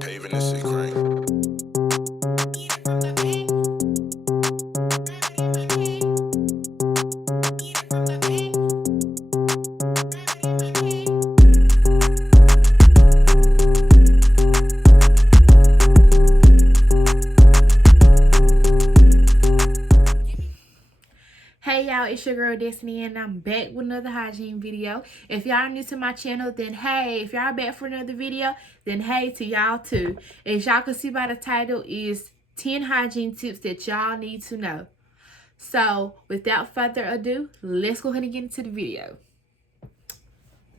Paving the secret. Hey y'all, it's your girl Destiny and I'm back with another hygiene video. If y'all are new to my channel, then hey. If y'all back for another video, then hey to y'all too. As y'all can see by the title is 10 hygiene tips that y'all need to know. So without further ado, let's go ahead and get into the video.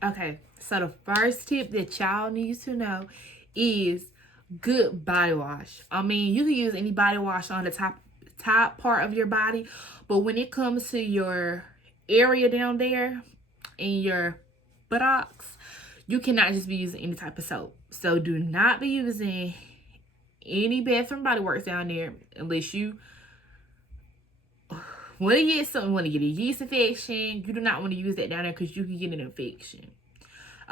Okay, so the first tip that y'all need to know is good body wash. I mean, you can use any body wash on the top part of your body, but when it comes to your area down there in your buttocks, you cannot just be using any type of soap. So do not be using any Bath and Body Works down there unless you want to get something, want to get a yeast infection. You do not want to use that down there because you can get an infection.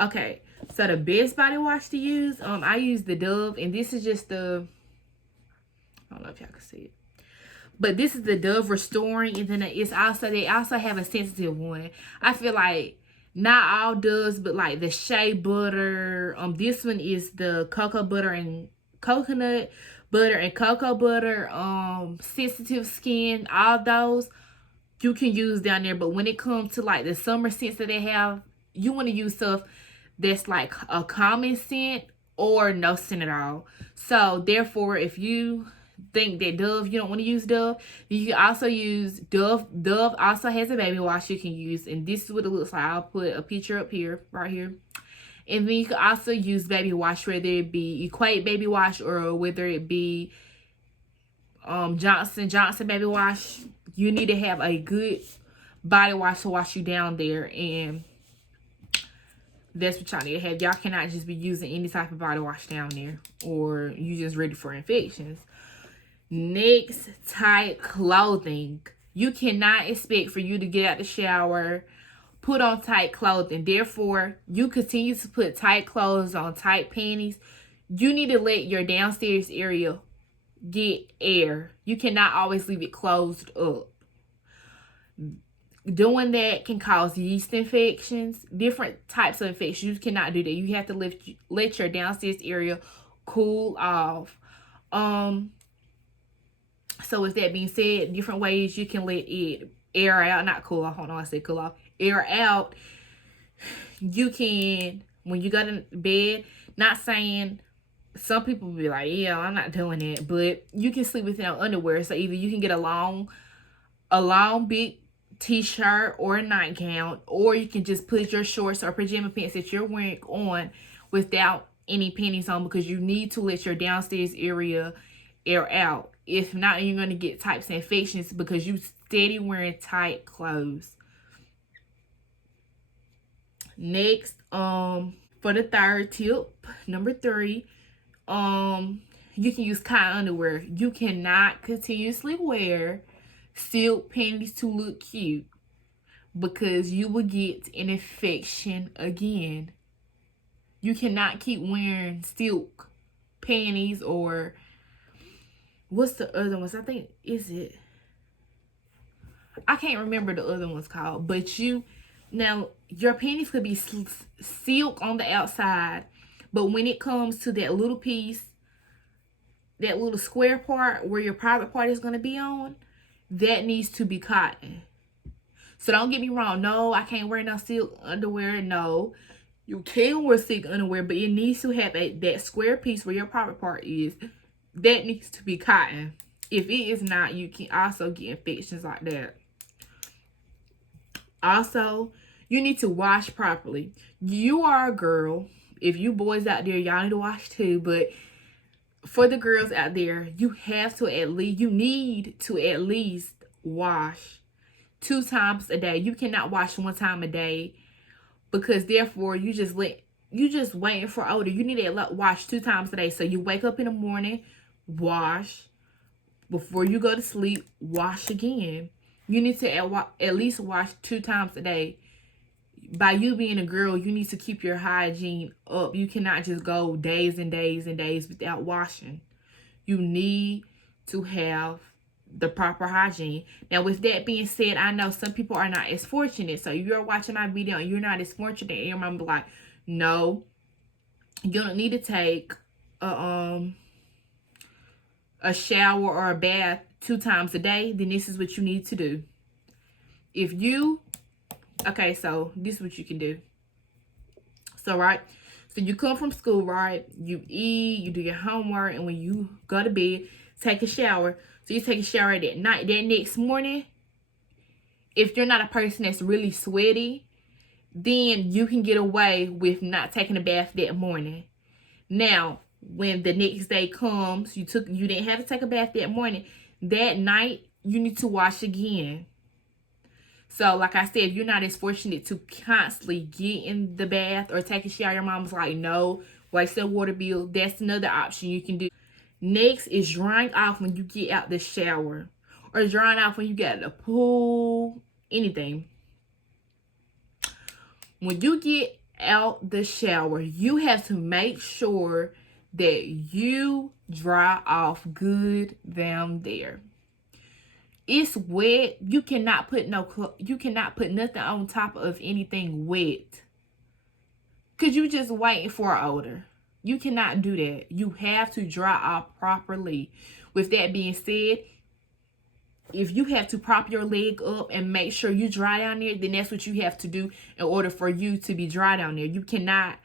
Okay, so the best body wash to use, I use the Dove, and this is just the, I don't know if y'all can see it, but this is the Dove Restoring, and then it's also, they also have a sensitive one. I feel like not all Doves, but like the shea butter, this one is the cocoa butter and coconut butter and cocoa butter, sensitive skin, all those you can use down there. But when it comes to like the summer scents that they have, you want to use stuff that's like a common scent or no scent at all. So therefore, if you think that Dove, you don't want to use Dove, you can also use Dove. Dove also has a baby wash you can use, and this is what it looks like. I'll put a picture up here, right here. And then you can also use baby wash, whether it be Equate baby wash or whether it be Johnson baby wash. You need to have a good body wash to wash you down there, and that's what y'all need to have. Y'all cannot just be using any type of body wash down there, or you just ready for infections. Next, tight clothing. You cannot expect for you to get out the shower, put on tight clothing. Therefore, you continue to put tight clothes on, tight panties. You need to let your downstairs area get air. You cannot always leave it closed up. Doing that can cause yeast infections, different types of infections. You cannot do that. You have to let your downstairs area cool off. So with that being said, different ways you can let it air out, not cool off. Hold on, I said cool off. Air out. You can, when you go to bed, not saying, some people will be like, yeah, I'm not doing that, but you can sleep without underwear. So either you can get a long big t-shirt or a nightgown, or you can just put your shorts or pajama pants that you're wearing on without any panties on, because you need to let your downstairs area air out. If not, you're going to get types of infections because you steady wearing tight clothes. Next, for the third tip, number 3, you can use cotton underwear. You cannot continuously wear silk panties to look cute, because you will get an infection again. You cannot keep wearing silk panties, or what's the other ones? I think, I can't remember the other ones called, but now your panties could be silk on the outside, but when it comes to that little piece, that little square part where your private part is going to be on, that needs to be cotton. So don't get me wrong. No, I can't wear no silk underwear. No, you can wear silk underwear, but it needs to have that square piece where your private part is. That needs to be cotton. If it is not, you can also get infections like that. Also, you need to wash properly. You are a girl. If you boys out there, y'all need to wash too, but for the girls out there, you need to at least wash 2 times a day. You cannot wash 1 time a day, because therefore you just waiting for odor. You need to wash 2 times a day. So you wake up in the morning, wash. Before you go to sleep, wash again. You need to at least wash 2 times a day. by you being a girl, you need to keep your hygiene up. You cannot just go days and days and days without washing. You need to have the proper hygiene. Now, with that being said, I know some people are not as fortunate. So if you're watching my video and you're not as fortunate, and your mom be like, no, you don't need to take a shower or a bath 2 times a day, then this is what you need to do. If you, okay, so this is what you can do. So, right, so you come from school, right, you eat, you do your homework, and when you go to bed, take a shower. So you take a shower that night. That next morning, if you're not a person that's really sweaty, then you can get away with not taking a bath that morning. Now, when the next day comes, you didn't have to take a bath that morning. That night, you need to wash again. So, like I said, if you're not as fortunate to constantly get in the bath or take a shower, your mom's like, no, waste the water bill. That's another option you can do. Next is drying off when you get out the shower, or drying off when you get out the pool, anything. When you get out the shower, you have to make sure that you dry off good down there. It's wet. You cannot put nothing on top of anything wet, because you just waiting for an odor. You cannot do that. You have to dry off properly. With that being said, if you have to prop your leg up and make sure you dry down there, then that's what you have to do in order for you to be dry down there. You cannot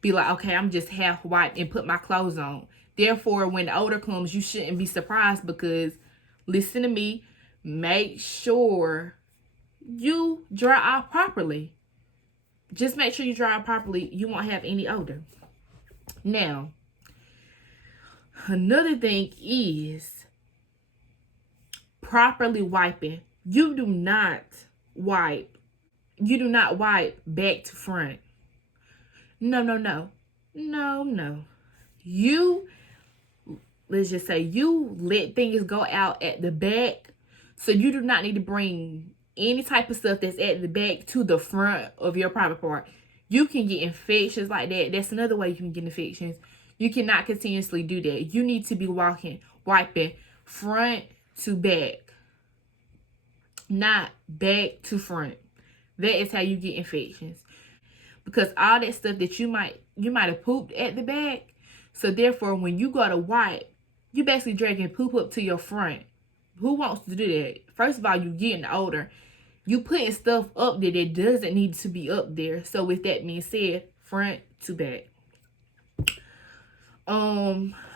be like, okay, I'm just half wiped and put my clothes on. Therefore, when the odor comes, you shouldn't be surprised, because, listen to me, make sure you dry off properly. Just make sure you dry off properly. You won't have any odor. Now, another thing is properly wiping. You do not wipe back to front. No. Let's just say you let things go out at the back. So you do not need to bring any type of stuff that's at the back to the front of your private part. You can get infections like that. That's another way you can get infections. You cannot continuously do that. You need to be wiping front to back, not back to front. That is how you get infections. Because all that stuff that you might have pooped at the back. So therefore, when you go to wipe, you basically dragging poop up to your front. Who wants to do that? First of all, you getting older. You putting stuff up there that doesn't need to be up there. So with that being said, front to back. I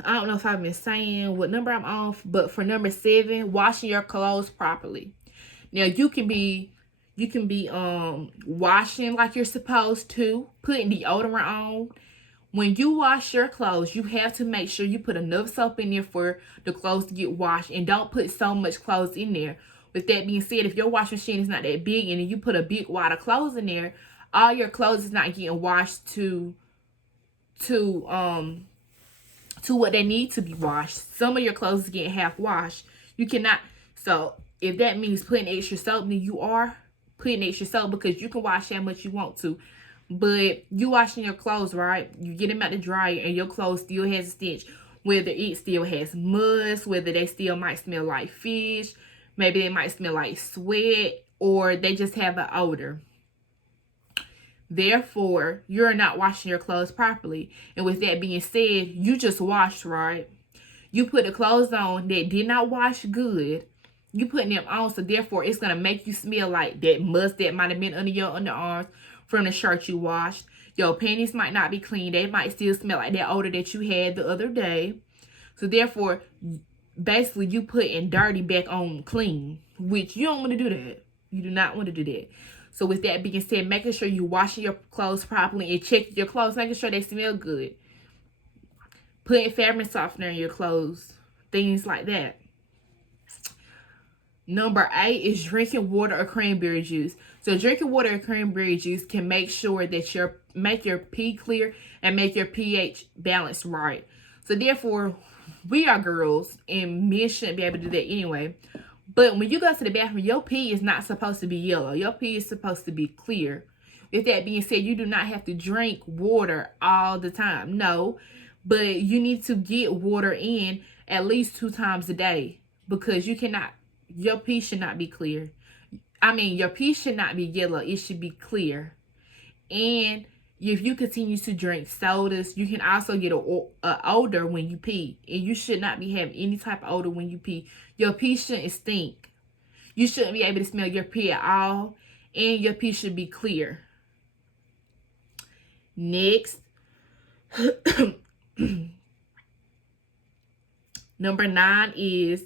don't know if I've been saying what number I'm on, but for number 7, washing your clothes properly. Now you can be washing like you're supposed to, putting deodorant on. When you wash your clothes, you have to make sure you put enough soap in there for the clothes to get washed, and don't put so much clothes in there. With that being said, if your washing machine is not that big and you put a big wad of clothes in there, all your clothes is not getting washed to what they need to be washed. Some of your clothes is getting half washed. You cannot. So if that means putting extra soap, then you are putting extra soap, because you can wash how much you want to. But you washing your clothes, right? You get them out the dryer and your clothes still has a stench. Whether it still has mud, whether they still might smell like fish, maybe they might smell like sweat, or they just have an odor. Therefore, you're not washing your clothes properly. And with that being said, you just washed, right? You put the clothes on that did not wash good. You putting them on, so therefore it's going to make you smell like that must that might have been under your underarms from the shirt you washed. Your panties might not be clean. They might still smell like that odor that you had the other day. So therefore, basically you putting dirty back on clean, which you don't want to do that. You do not want to do that. So with that being said, making sure you washing your clothes properly and checking your clothes, making sure they smell good. Putting fabric softener in your clothes, things like that. Number 8 is drinking water or cranberry juice. So drinking water or cranberry juice can make sure that make your pee clear and make your pH balanced right. So therefore, we are girls and men shouldn't be able to do that anyway. But when you go to the bathroom, your pee is not supposed to be yellow. Your pee is supposed to be clear, With that being said, you do not have to drink water all the time. No, but you need to get water in at least 2 times a day, because your pee should not be clear. Your pee should not be yellow. It should be clear. And if you continue to drink sodas, you can also get a odor when you pee. And you should not be having any type of odor when you pee. Your pee shouldn't stink. You shouldn't be able to smell your pee at all. And your pee should be clear. Next. Number 9 is,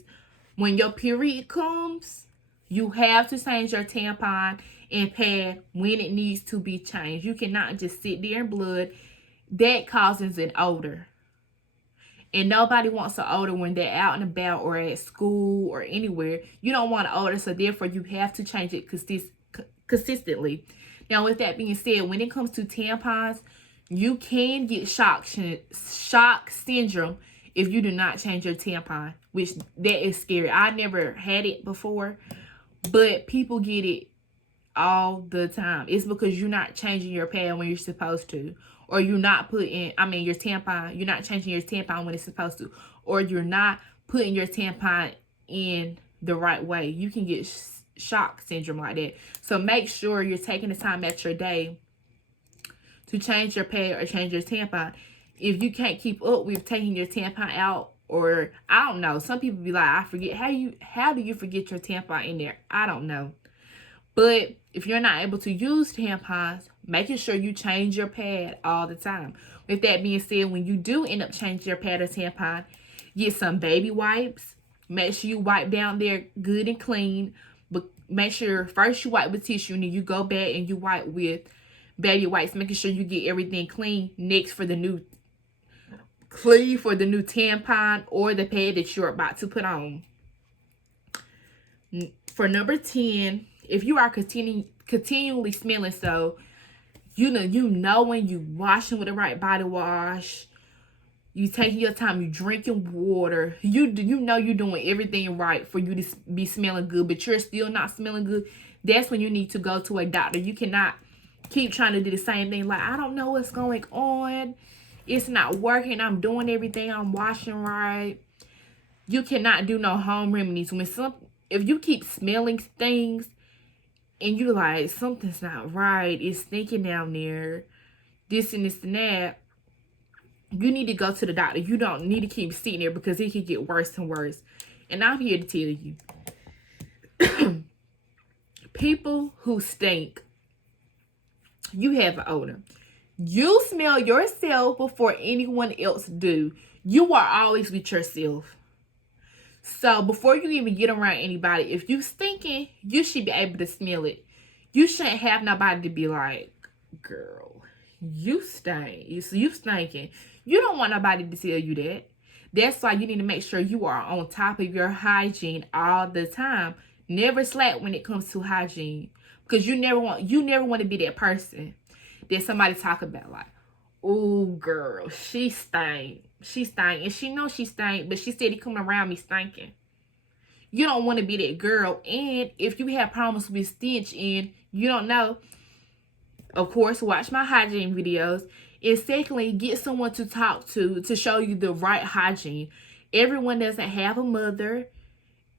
when your period comes, you have to change your tampon and pad when it needs to be changed. You cannot just sit there in blood. That causes an odor. And nobody wants an odor when they're out and about or at school or anywhere. You don't want an odor, so therefore you have to change it consistently. Now, with that being said, when it comes to tampons, you can get shock syndrome if you do not change your tampon, which that is scary. I never had it before, but people get it all the time. It's because you're not changing your pad when you're supposed to, or you're not putting, your tampon, you're not changing your tampon when it's supposed to, or you're not putting your tampon in the right way. You can get shock syndrome like that. So make sure you're taking the time at your day to change your pad or change your tampon. If you can't keep up with taking your tampon out, or I don't know, some people be like, I forget. How do you forget your tampon in there? I don't know. But if you're not able to use tampons, making sure you change your pad all the time. With that being said, when you do end up changing your pad or tampon, get some baby wipes. Make sure you wipe down there good and clean. But make sure first you wipe with tissue, and then you go back and you wipe with baby wipes, making sure you get everything clean. Next, for the new tampon or the pad that you're about to put on. For number 10, if you are continually smelling, so you know when you washing with the right body wash, you taking your time, you drinking water, you know you're doing everything right for you to be smelling good, but you're still not smelling good, that's when you need to go to a doctor. You cannot keep trying to do the same thing. Like, I don't know what's going on. It's not working. I'm doing everything. I'm washing right. You cannot do no home remedies. If you keep smelling things and you like, something's not right, it's stinking down there, this and this and that, you need to go to the doctor. You don't need to keep sitting there, because it could get worse and worse. And I'm here to tell you, people who stink, you have an odor. You smell yourself before anyone else do. You are always with yourself. So before you even get around anybody, if you stinking, you should be able to smell it. You shouldn't have nobody to be like, girl, you stink. You stinking. You don't want nobody to tell you that. That's why you need to make sure you are on top of your hygiene all the time. Never slack when it comes to hygiene, because you never want to be that person that somebody talk about like, oh girl, she stank. She stank. And she knows she stank, but she said he coming around me stinking. You don't want to be that girl. And if you have problems with stench and you don't know, of course, watch my hygiene videos. And secondly, get someone to talk to show you the right hygiene. Everyone doesn't have a mother.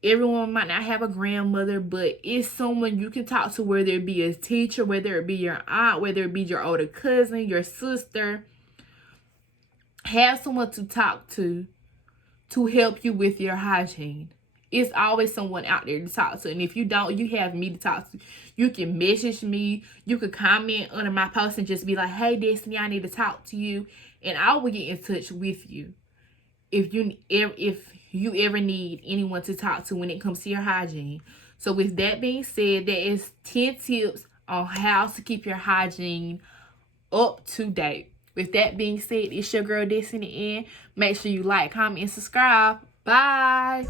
Everyone might not have a grandmother, but it's someone you can talk to, whether it be a teacher, whether it be your aunt, whether it be your older cousin, your sister. Have someone to talk to help you with your hygiene. It's always someone out there to talk to. And if you don't, you have me to talk to. You can message me. You can comment under my post and just be like, hey, Destiny, I need to talk to you. And I will get in touch with you. If you ever need anyone to talk to when it comes to your hygiene. So with that being said, there is 10 tips on how to keep your hygiene up to date. With that being said, it's your girl Destiny, and make sure you like, comment, and subscribe. Bye.